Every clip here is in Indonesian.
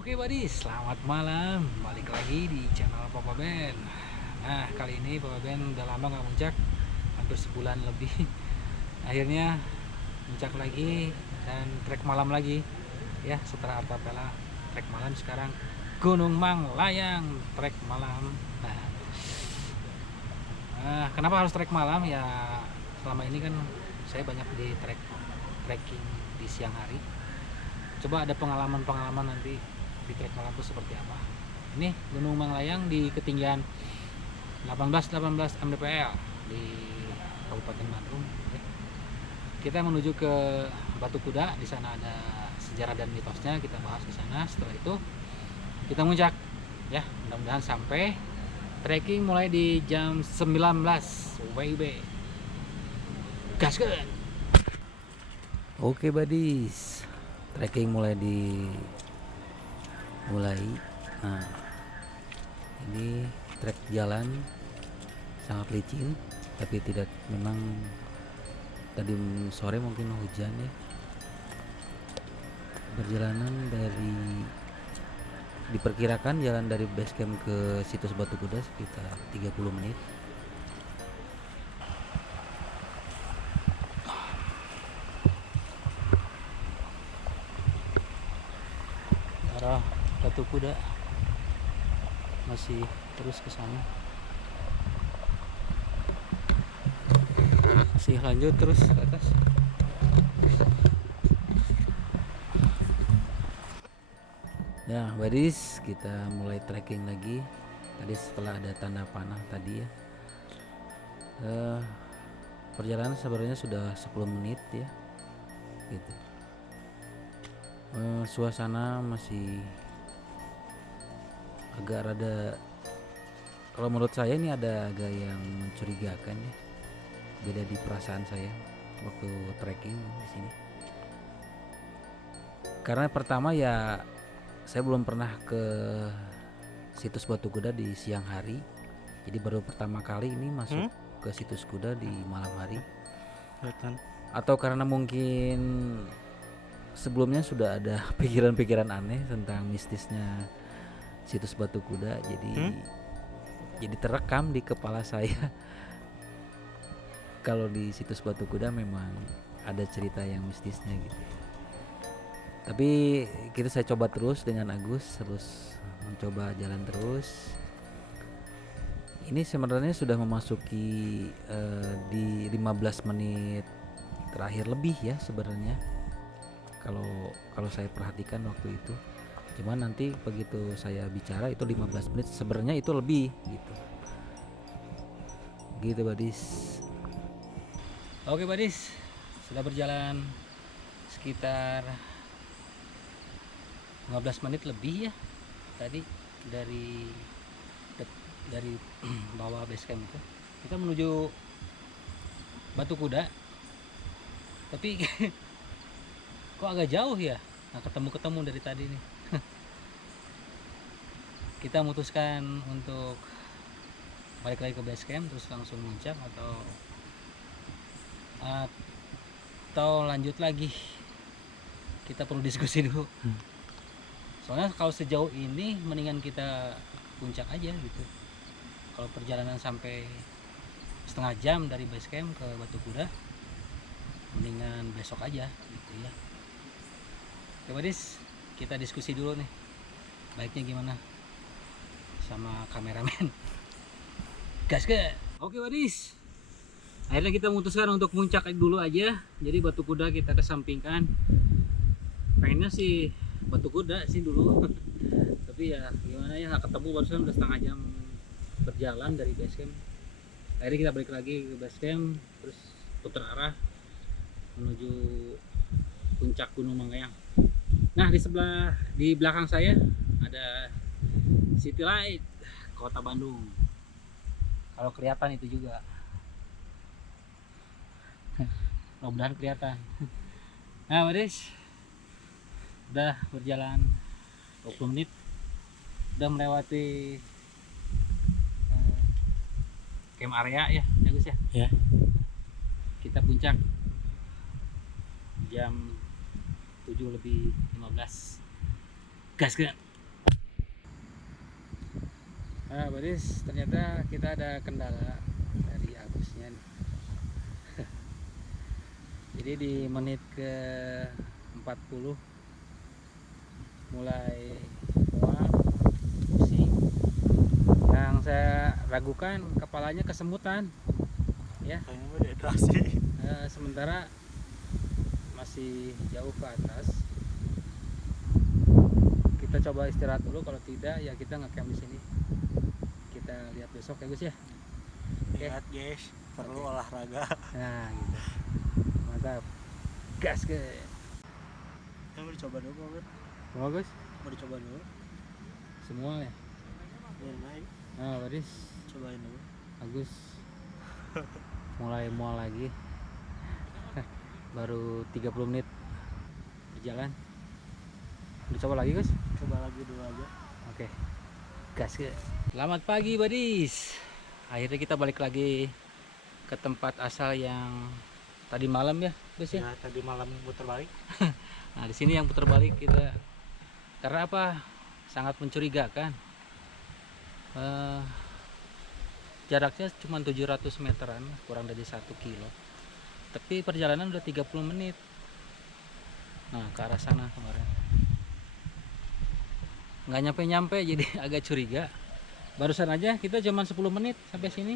Oke buddy, selamat malam. Balik lagi di channel Papa Ben. Nah, kali ini Papa Ben udah lama nggak muncak, hampir sebulan lebih. Akhirnya muncak lagi dan trek malam lagi. Ya, setelah Artapela trek malam, sekarang Gunung Manglayang trek malam. Kenapa harus trek malam? Ya, selama ini kan saya banyak di trekking di siang hari. Coba ada pengalaman-pengalaman nanti di trek malam itu seperti apa. Ini Gunung Manglayang di ketinggian 18 mdpl di Kabupaten Bandung. Kita menuju ke Batu Kuda, di sana ada sejarah dan mitosnya, kita bahas di sana. Setelah itu kita muncak ya, mudah-mudahan sampai. Trekking mulai di jam 19 WIB. Gaskeun. Oke buddies, trekking mulai. Nah, ini trek jalan sangat licin, tapi tidak, memang tadi sore mungkin hujan ya. Perjalanan diperkirakan jalan dari base camp ke situs Batu Kuda sekitar 30 menit. Arah Batu Kuda masih terus ke sana. Masih lanjut terus ke atas. Ya, buddies, kita mulai trekking lagi. Tadi setelah ada tanda panah tadi ya. Perjalanan sebenarnya sudah 10 menit ya. Gitu. Suasana masih agak rada, kalau menurut saya ini ada agak yang mencurigakan ya. Beda di perasaan saya waktu trekking di sini. Karena pertama ya, saya belum pernah ke situs Batu Kuda di siang hari. Jadi baru pertama kali ini masuk ke situs kuda di malam hari. Atau karena mungkin sebelumnya sudah ada pikiran-pikiran aneh tentang mistisnya situs Batu Kuda, jadi terekam di kepala saya. Kalau di situs Batu Kuda memang ada cerita yang mistisnya gitu. Tapi saya coba terus dengan Agus, terus mencoba jalan terus. Ini sebenarnya sudah memasuki di 15 menit terakhir lebih ya sebenarnya. Kalau saya perhatikan waktu itu. Cuman nanti begitu saya bicara itu 15 menit, sebenarnya itu lebih gitu. Gitu buddies. Oke buddies, sudah berjalan sekitar 15 menit lebih ya tadi dari bawah base camp itu. Kita menuju Batu Kuda, tapi kok agak jauh ya, nggak ketemu dari tadi nih. Kita memutuskan untuk balik lagi ke base camp terus langsung muncak atau lanjut lagi. Kita perlu diskusi dulu. Soalnya kalau sejauh ini mendingan kita puncak aja gitu. Kalau perjalanan sampai setengah jam dari base camp ke Batu Kuda, mendingan besok aja gitu ya. Oke buddies, kita diskusi dulu nih, baiknya gimana sama kameramen. Gas ke. Oke buddies, akhirnya kita memutuskan untuk muncak dulu aja. Jadi Batu Kuda kita kesampingkan. Pengennya sih Batu Kuda sih dulu. Tapi ya gimana ya, nggak ketemu, barusan udah setengah jam berjalan dari base camp. Akhirnya kita balik lagi ke base camp, terus putar arah menuju puncak Gunung Manglayang. Nah, di belakang saya ada City Light Kota Bandung. Kalau kelihatan itu juga. Mudah-mudahan kelihatan. Nah, buddies, udah berjalan 20 menit, udah melewati camp area ya, Gus ya. Ya. Kita puncak jam 7:15. Gas kan? Nah, Badis, ternyata kita ada kendala dari Agusnya nih. Jadi di menit ke 40 mulai mual, pusing. Yang saya ragukan kepalanya kesemutan, ya. Kayaknya mah dehidrasi. Sementara masih jauh ke atas. Kita coba istirahat dulu, kalau tidak ya kita nge-camp di sini. Kita lihat besok ya Gus ya. Ingat guys, perlu olahraga. Nah, gitu. Mantap. Gas ke. Yang mau dicoba dulu Bang. Semua Gus? Mau dicoba dulu. Semua ya. Biar naik, Nah, Badis, cobain dulu. Agus mulai mual lagi. Baru 30 menit berjalan. Dicoba lagi Gus? Coba lagi dulu aja. Oke. Gas ke. Selamat pagi Badis. Akhirnya kita balik lagi ke tempat asal yang tadi malam ya Gus ya. Ya, tadi malam putar balik. Nah, di sini yang putar balik kita karena apa? Sangat mencurigakan. Jaraknya cuma 700 meteran, kurang dari 1 kilo. Tapi perjalanan udah 30 menit. Nah, ke arah sana kemarin. Nggak nyampe-nyampe jadi agak curiga. Barusan aja kita cuma 10 menit sampai sini.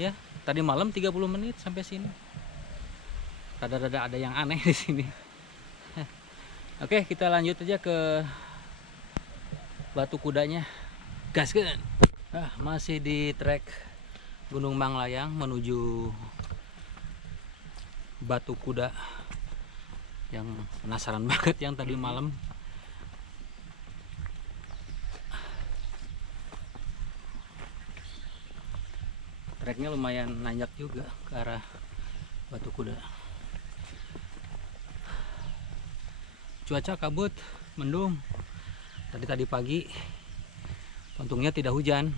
Ya, tadi malam 30 menit sampai sini. Rada-rada ada yang aneh di sini. Oke, kita lanjut aja ke Batu Kudanya. Gas kan? Masih di trek Gunung Manglayang menuju Batu Kuda. Yang penasaran banget yang tadi malam. Treknya lumayan nanjak juga ke arah Batu Kuda. Cuaca kabut, mendung. Tadi pagi untungnya tidak hujan.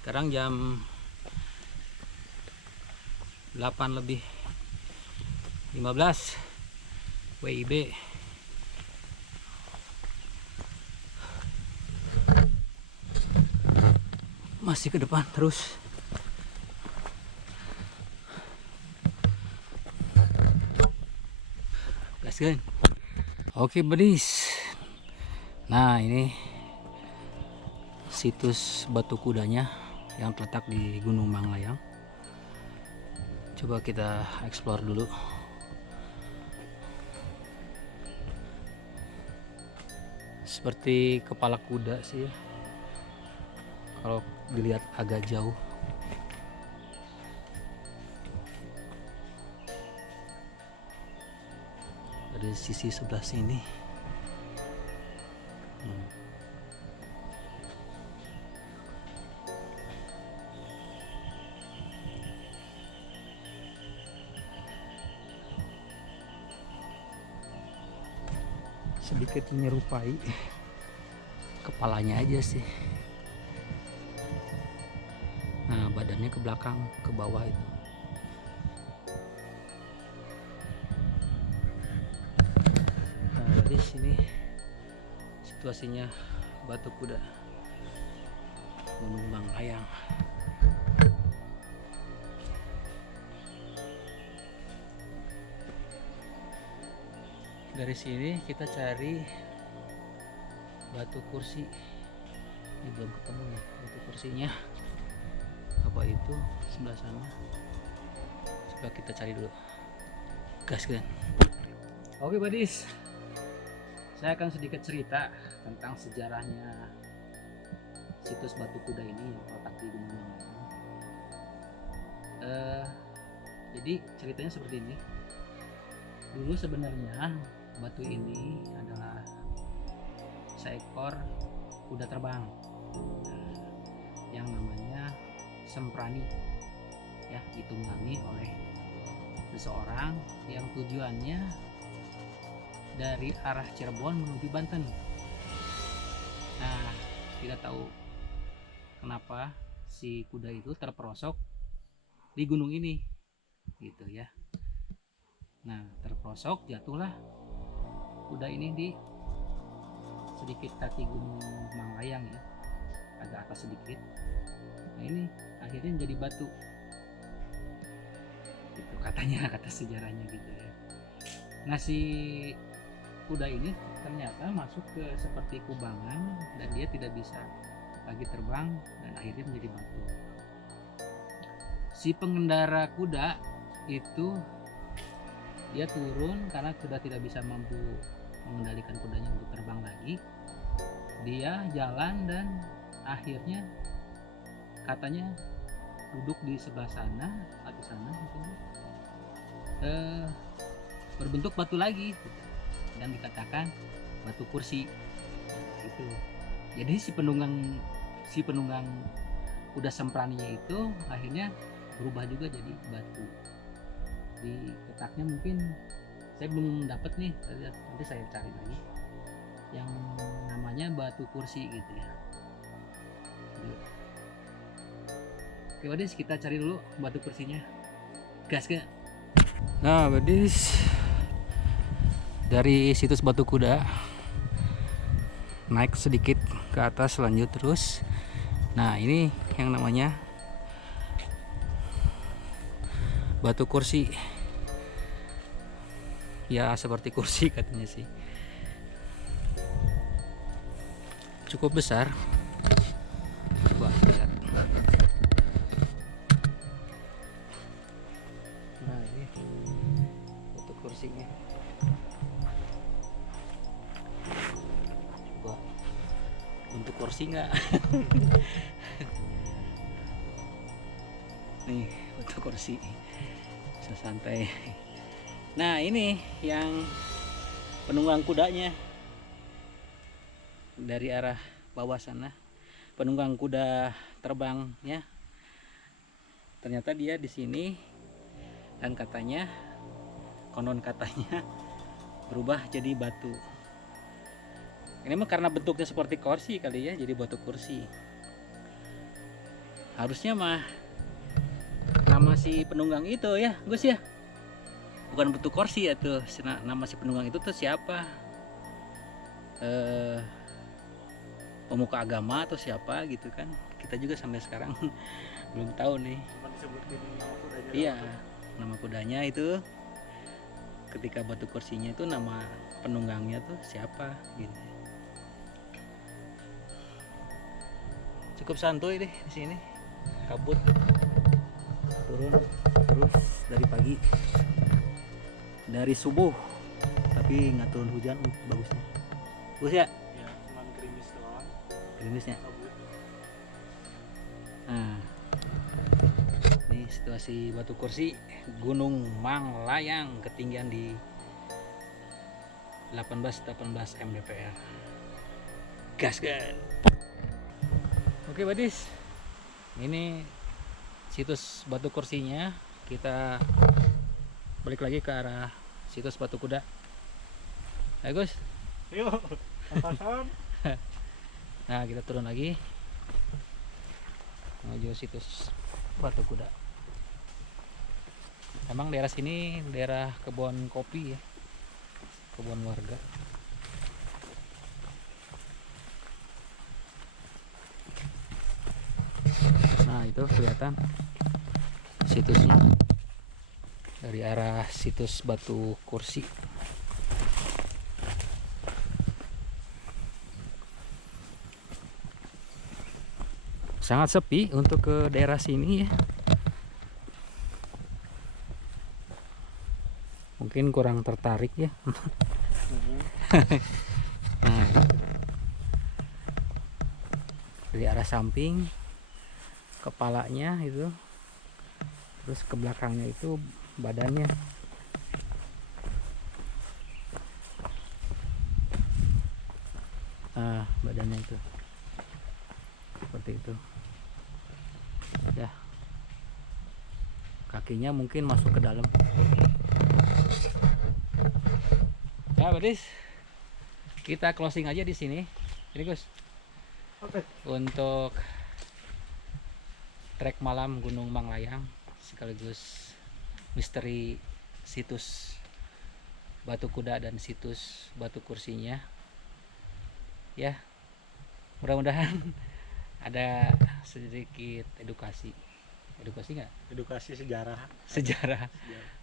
Sekarang jam 8 lebih 15 WIB. Masih ke depan terus. Gaskan. Oke Badis. Nah, ini situs Batu Kudanya yang terletak di Gunung Manglayang. Coba kita explore dulu. Seperti kepala kuda sih ya, kalau dilihat agak jauh. Dari sisi sebelah sini. Sedikit menyerupai kepalanya aja sih. Nah, badannya ke belakang, ke bawah itu. Nah, di sini situasinya Batu Kuda Gunung Manglayang. Dari sini kita cari batu kursi. Ini belum ketemu nih batu kursinya. Apa itu sebelah sana? Coba kita cari dulu. Gas kan? Oke Badis, saya akan sedikit cerita tentang sejarahnya situs Batu Kuda ini yang terletak di Gunung Manglayang. Jadi ceritanya seperti ini. Dulu sebenarnya batu ini adalah seekor kuda terbang yang namanya Semprani, ya, ditunggangi oleh seseorang yang tujuannya dari arah Cirebon menuju Banten. Nah, tidak tahu kenapa si kuda itu terperosok di gunung ini, gitu ya. Nah, terperosok, jatuhlah kuda ini di sedikit kaki Gunung Manglayang ya, agak atas sedikit. Nah ini akhirnya menjadi batu itu katanya, kata sejarahnya gitu ya. Nah si kuda ini ternyata masuk ke seperti kubangan dan dia tidak bisa lagi terbang dan akhirnya menjadi batu. Si pengendara kuda itu dia turun karena sudah tidak bisa mampu mengendalikan kudanya untuk terbang lagi. Dia jalan dan akhirnya katanya duduk di sebelah sana atau sana misalnya, berbentuk batu lagi dan dikatakan batu kursi gitu. Jadi si penunggang kuda sempraninya itu akhirnya berubah juga jadi batu. Di letaknya mungkin saya belum dapat nih, nanti saya cari lagi yang namanya batu kursi gitu ya. Oke Badis, kita cari dulu batu kursinya. Gas ke. Nah Badis, dari situs Batu Kuda naik sedikit ke atas, lanjut terus. Nah ini yang namanya batu kursi ya, seperti kursi katanya sih, cukup besar. Coba lihat. Nah ini batu kursinya. Coba untuk kursi nggak? Nih batu kursi, bisa santai. Nah ini yang penunggang kudanya dari arah bawah sana, penunggang kuda terbang ya. Ternyata dia di sini dan katanya, konon katanya berubah jadi batu. Ini mah karena bentuknya seperti kursi kali ya, jadi batu kursi. Harusnya mah nama si penunggang itu ya Gus ya, bukan batu kursi ya tuh. Nama si penunggang itu tuh siapa? Pemuka agama atau siapa gitu kan? Kita juga sampai sekarang belum tahu nih. Cuma disebutin nama kudanya. Iya, nama kudanya itu, ketika batu kursinya itu nama penunggangnya tuh siapa gitu. Cukup santuy deh di sini. Kabut turun terus dari pagi, dari subuh, tapi nggak turun hujan. Bagusnya bagus ya, Ya, cuman gerimis doang. gerimisnya. Kabut. Nah ini situasi batu kursi Gunung Manglayang, ketinggian di 18 mdpl. Gaskan. Oke Badis, ini situs batu kursinya. Kita balik lagi ke arah situs Batu Kuda. Ayo Gus. Yuk, atasan. Nah kita turun lagi menuju situs Batu Kuda. Emang daerah sini daerah kebun kopi ya, kebun warga. Nah itu kelihatan situsnya dari arah situs Batu Kursi. Sangat sepi untuk ke daerah sini ya. Mungkin kurang tertarik ya. Nah, dari arah samping, kepalanya itu, terus ke belakangnya itu badannya. Nah, badannya itu seperti itu ya. Kakinya mungkin masuk ke dalam ya. Badis, kita closing aja di sini ini Gus. Oke. Untuk trek malam Gunung Manglayang sekaligus misteri situs Batu Kuda dan situs Batu Kursinya. Ya, mudah-mudahan ada sedikit edukasi nggak, Edukasi sejarah.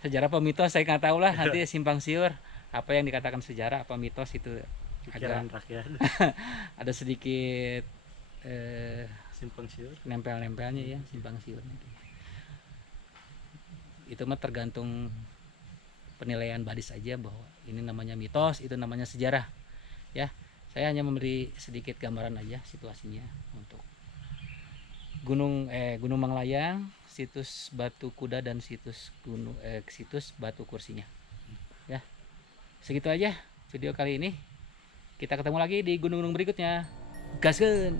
sejarah apa mitos saya nggak tahu lah, nanti simpang siur apa yang dikatakan sejarah apa mitos itu Pikiran agak rakyat. ada sedikit Simpang siur. nempel-nempelnya ya, simpang siur itu mah tergantung penilaian Badis aja, bahwa ini namanya mitos, itu namanya sejarah ya. Saya hanya memberi sedikit gambaran aja situasinya untuk Gunung Manglayang, situs Batu Kuda dan situs situs Batu Kursinya. Ya. Segitu aja video kali ini. Kita ketemu lagi di gunung-gunung berikutnya. Gaskeun.